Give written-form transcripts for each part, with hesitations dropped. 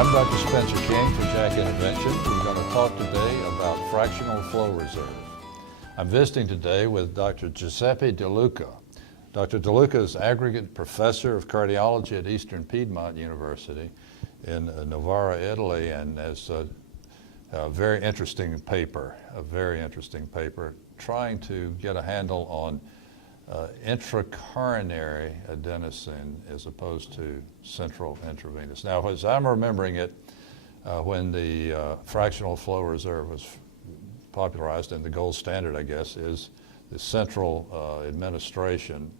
I'm Dr. Spencer King for Jack Intervention. We're going to talk today about fractional flow reserve. I'm visiting today with Dr. Giuseppe De Luca. Dr. De Luca is Aggregate Professor of Cardiology at Eastern Piedmont University in Novara, Italy, and has a very interesting paper, trying to get a handle on intracoronary adenosine as opposed to central intravenous. Now, as I'm remembering it, when the fractional flow reserve was popularized, and the gold standard, I guess, is the central administration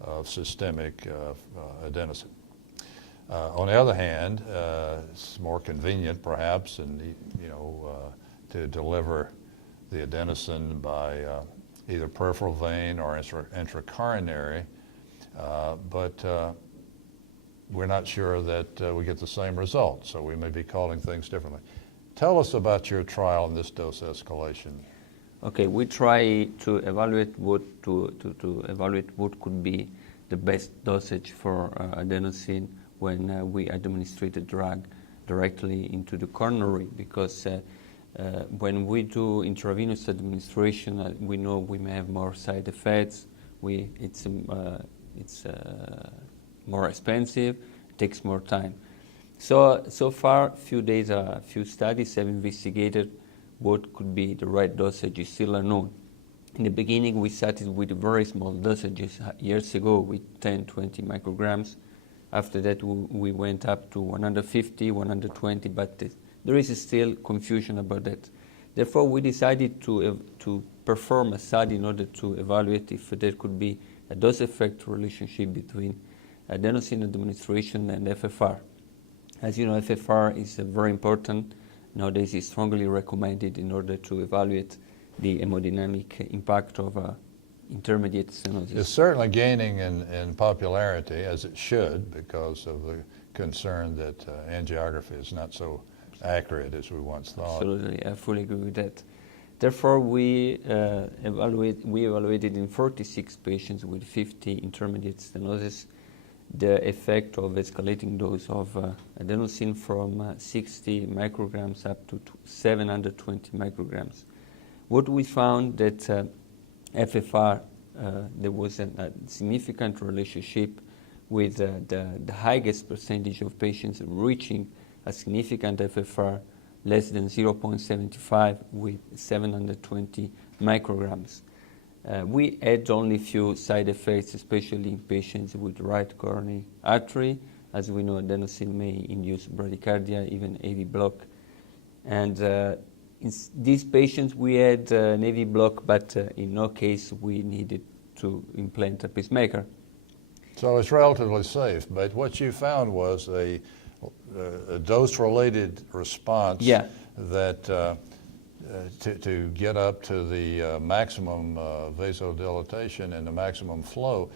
of systemic adenosine. On the other hand, it's more convenient, perhaps, and to deliver the adenosine by either peripheral vein or intracoronary, but we're not sure that we get the same result, so we may be calling things differently. Tell us about your trial in this dose escalation. Okay, we try to evaluate what could be the best dosage for adenosine when we administrate the drug directly into the coronary, because when we do intravenous administration, we know we may have more side effects. It's more expensive, takes more time. So far, few studies have investigated what could be the right dosage. Is still unknown. In the beginning, we started with very small dosages years ago with 10, 20 micrograms. After that, we went up to 150, 120, but there is still confusion about that. Therefore, we decided to perform a study in order to evaluate if there could be a dose-effect relationship between adenosine administration and FFR. As you know, FFR is very important. Nowadays, it's strongly recommended in order to evaluate the hemodynamic impact of intermediate stenosis. It's certainly gaining in popularity, as it should, because of the concern that angiography is not so accurate as we once thought. Absolutely, I fully agree with that. Therefore, we evaluated in 46 patients with 50 intermediate stenosis the effect of escalating dose of adenosine from 60 micrograms up to 720 micrograms. What we found that FFR, there was a significant relationship with the highest percentage of patients reaching a significant FFR less than 0.75 with 720 micrograms. We had only few side effects, especially in patients with right coronary artery. As we know, adenosine may induce bradycardia, even AV block. And in these patients, we had an AV block, but in no case we needed to implant a pacemaker. So it's relatively safe, but what you found was a dose-related response. Yeah. That to get up to the maximum vasodilatation and the maximum flow.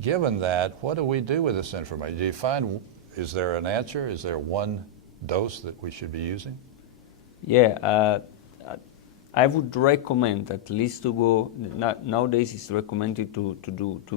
Given that, what do we do with this information? Do you find, is there an answer? Is there one dose that we should be using? Yeah, I would recommend at least to go, nowadays it's recommended to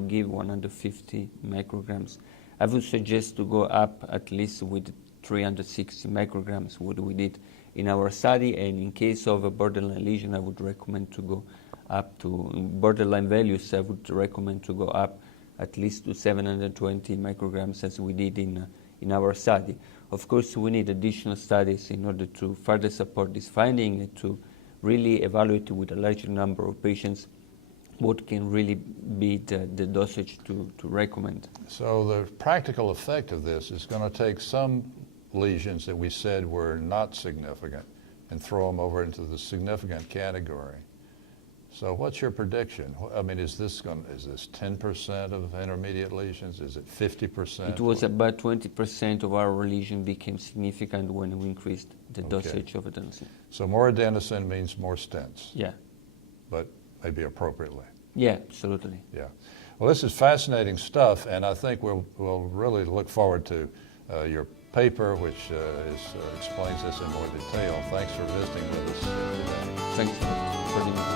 give 150 micrograms. I would suggest to go up at least with 360 micrograms, what we did in our study, and in case of a borderline lesion, I would recommend to go up to borderline values. I would recommend to go up at least to 720 micrograms as we did in our study. Of course, we need additional studies in order to further support this finding and to really evaluate with a larger number of patients what can really be the dosage to recommend. So the practical effect of this is going to take some lesions that we said were not significant and throw them over into the significant category. So what's your prediction? I mean, is this 10% of intermediate lesions? Is it 50%? It was about 20% of our lesion became significant when we increased the dosage of adenosine. So more adenosine means more stents. Yeah. But maybe appropriately. Yeah, absolutely. Yeah. Well, this is fascinating stuff, and I think we'll really look forward to your paper, which explains this in more detail. Thanks for visiting with us today. Thanks for the